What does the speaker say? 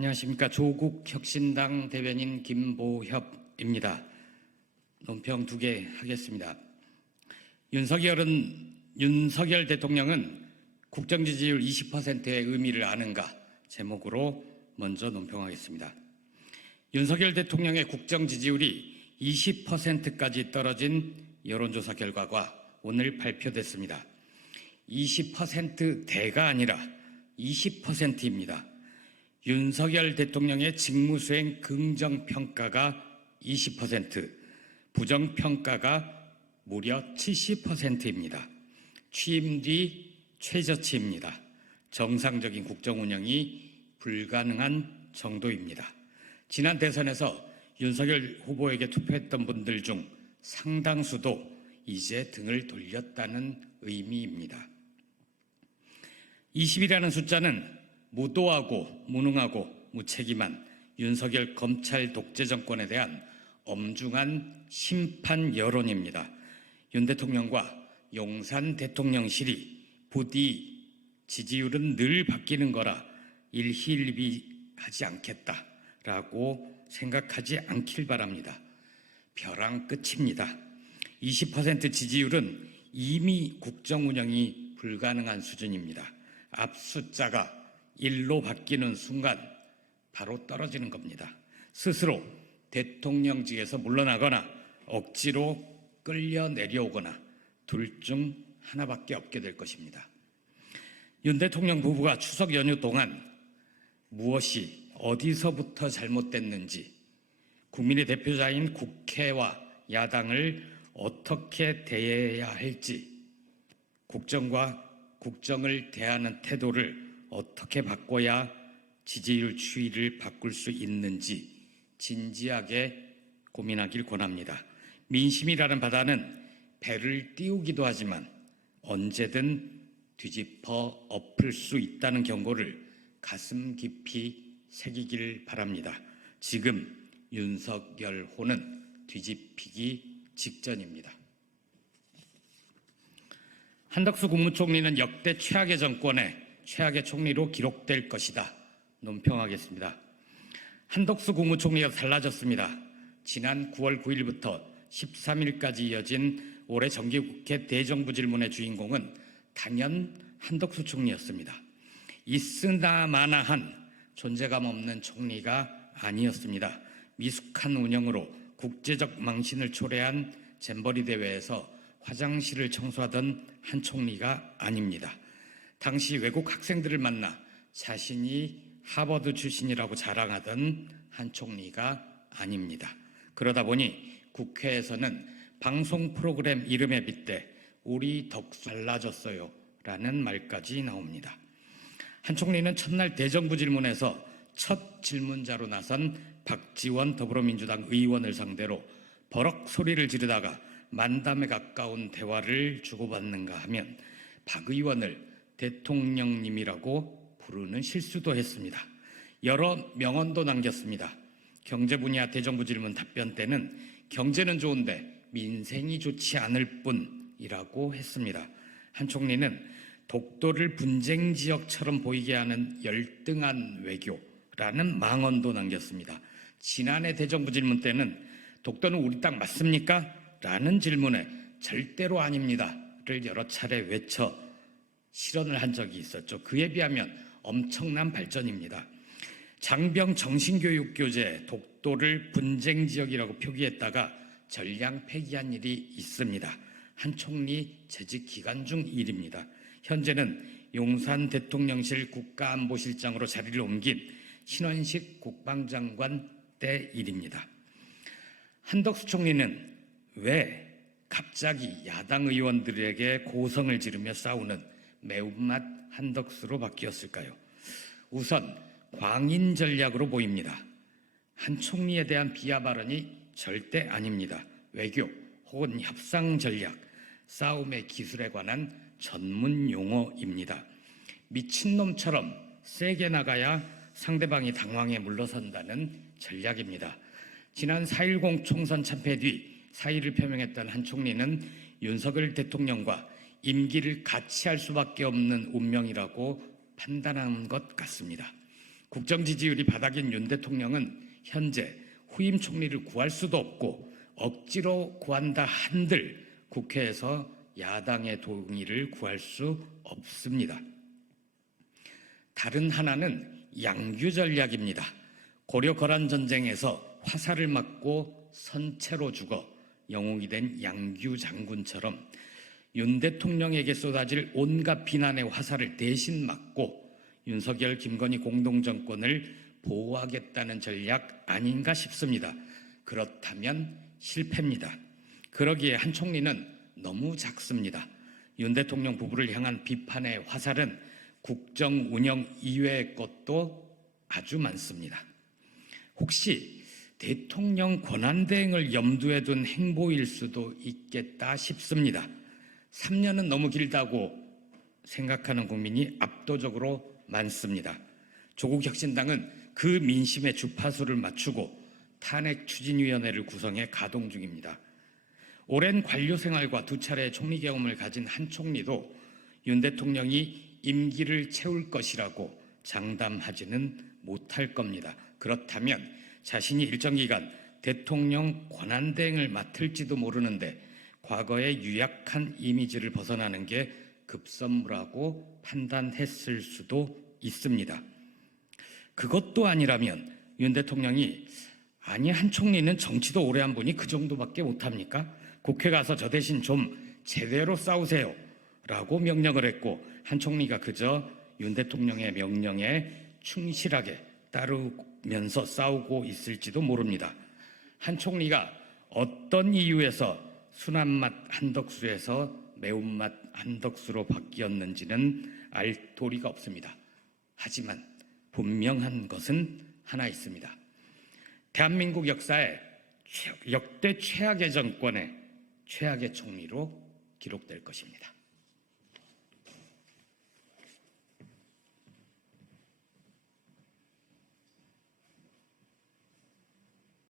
안녕하십니까. 조국혁신당 대변인 김보협입니다. 논평 2개 하겠습니다. 윤석열 대통령은 국정 지지율 20%의 의미를 아는가 제목으로 먼저 논평하겠습니다. 윤석열 대통령의 국정 지지율이 20%까지 떨어진 여론조사 결과가 오늘 발표됐습니다. 20%대가 아니라 20%입니다. 윤석열 대통령의 직무수행 긍정평가가 20%, 부정평가가 무려 70%입니다. 취임 뒤 최저치입니다. 정상적인 국정 운영이 불가능한 정도입니다. 지난 대선에서 윤석열 후보에게 투표했던 분들 중 상당수도 이제 등을 돌렸다는 의미입니다. 20이라는 숫자는 무도하고 무능하고 무책임한 윤석열 검찰 독재 정권에 대한 엄중한 심판 여론입니다. 윤 대통령과 용산 대통령실이 부디 지지율은 늘 바뀌는 거라 일희일비하지 않겠다라고 생각하지 않길 바랍니다. 벼랑 끝입니다. 20% 지지율은 이미 국정 운영이 불가능한 수준입니다. 앞 숫자가 1로 바뀌는 순간 바로 떨어지는 겁니다. 스스로 대통령직에서 물러나거나 억지로 끌려 내려오거나 둘 중 하나밖에 없게 될 것입니다. 윤 대통령 부부가 추석 연휴 동안 무엇이 어디서부터 잘못됐는지, 국민의 대표자인 국회와 야당을 어떻게 대해야 할지, 국정을 대하는 태도를 어떻게 바꿔야 지지율 추이를 바꿀 수 있는지 진지하게 고민하길 권합니다. 민심이라는 바다는 배를 띄우기도 하지만 언제든 뒤집어 엎을 수 있다는 경고를 가슴 깊이 새기길 바랍니다. 지금 윤석열호는 뒤집히기 직전입니다. 한덕수 국무총리는 역대 최악의 정권의 최악의 총리로 기록될 것이다. 논평하겠습니다. 한덕수 국무총리가 달라졌습니다. 지난 9월 9일부터 13일까지 이어진 올해 정기국회 대정부 질문의 주인공은 단연 한덕수 총리였습니다. 있으나마나한 존재감 없는 총리가 아니었습니다. 미숙한 운영으로 국제적 망신을 초래한 잼버리 대회에서 화장실을 청소하던 한 총리가 아닙니다. 당시 외국 학생들을 만나 자신이 하버드 출신이라고 자랑하던 한 총리가 아닙니다. 그러다 보니 국회에서는 방송 프로그램 이름에 빗대 우리 덕수 달라졌어요 라는 말까지 나옵니다. 한 총리는 첫날 대정부 질문에서 첫 질문자로 나선 박지원 더불어민주당 의원을 상대로 버럭 소리를 지르다가 만담에 가까운 대화를 주고받는가 하면 박 의원을 대통령님이라고 부르는 실수도 했습니다. 여러 명언도 남겼습니다. 경제 분야 대정부 질문 답변 때는 경제는 좋은데 민생이 좋지 않을 뿐이라고 했습니다. 한 총리는 독도를 분쟁 지역처럼 보이게 하는 열등한 외교라는 망언도 남겼습니다. 지난해 대정부 질문 때는 독도는 우리 땅 맞습니까? 라는 질문에 절대로 아닙니다를 여러 차례 외쳐 실언을 한 적이 있었죠. 그에 비하면 엄청난 발전입니다. 장병 정신교육 교재 독도를 분쟁 지역이라고 표기했다가 전량 폐기한 일이 있습니다. 한 총리 재직 기간 중 일입니다. 현재는 용산 대통령실 국가안보실장으로 자리를 옮긴 신원식 국방장관 때 일입니다. 한덕수 총리는 왜 갑자기 야당 의원들에게 고성을 지르며 싸우는 매운맛 한덕수로 바뀌었을까요? 우선 광인 전략으로 보입니다. 한 총리에 대한 비하 발언이 절대 아닙니다. 외교 혹은 협상 전략, 싸움의 기술에 관한 전문 용어입니다. 미친놈처럼 세게 나가야 상대방이 당황해 물러선다는 전략입니다. 지난 4.10 총선 참패 뒤 사의를 표명했던 한 총리는 윤석열 대통령과 임기를 같이 할 수밖에 없는 운명이라고 판단한 것 같습니다. 국정 지지율이 바닥인 윤 대통령은 현재 후임 총리를 구할 수도 없고 억지로 구한다 한들 국회에서 야당의 동의를 구할 수 없습니다. 다른 하나는 양규 전략입니다. 고려 거란 전쟁에서 화살을 맞고 선체로 죽어 영웅이 된 양규 장군처럼 윤 대통령에게 쏟아질 온갖 비난의 화살을 대신 맞고 윤석열, 김건희 공동정권을 보호하겠다는 전략 아닌가 싶습니다. 그렇다면 실패입니다. 그러기에 한 총리는 너무 작습니다. 윤 대통령 부부를 향한 비판의 화살은 국정 운영 이외의 것도 아주 많습니다. 혹시 대통령 권한대행을 염두에 둔 행보일 수도 있겠다 싶습니다. 3년은 너무 길다고 생각하는 국민이 압도적으로 많습니다. 조국 혁신당은 그 민심의 주파수를 맞추고 탄핵추진위원회를 구성해 가동 중입니다. 오랜 관료 생활과 두 차례의 총리 경험을 가진 한 총리도 윤 대통령이 임기를 채울 것이라고 장담하지는 못할 겁니다. 그렇다면 자신이 일정 기간 대통령 권한대행을 맡을지도 모르는데 과거의 유약한 이미지를 벗어나는 게 급선무라고 판단했을 수도 있습니다. 그것도 아니라면 윤 대통령이 아니 한 총리는 정치도 오래 한 분이 그 정도밖에 못합니까? 국회 가서 저 대신 좀 제대로 싸우세요 라고 명령을 했고 한 총리가 그저 윤 대통령의 명령에 충실하게 따르면서 싸우고 있을지도 모릅니다. 한 총리가 어떤 이유에서 순한 맛 한덕수에서 매운맛 한덕수로 바뀌었는지는 알 도리가 없습니다. 하지만 분명한 것은 하나 있습니다. 대한민국 역사의 역대 최악의 정권의 최악의 총리로 기록될 것입니다.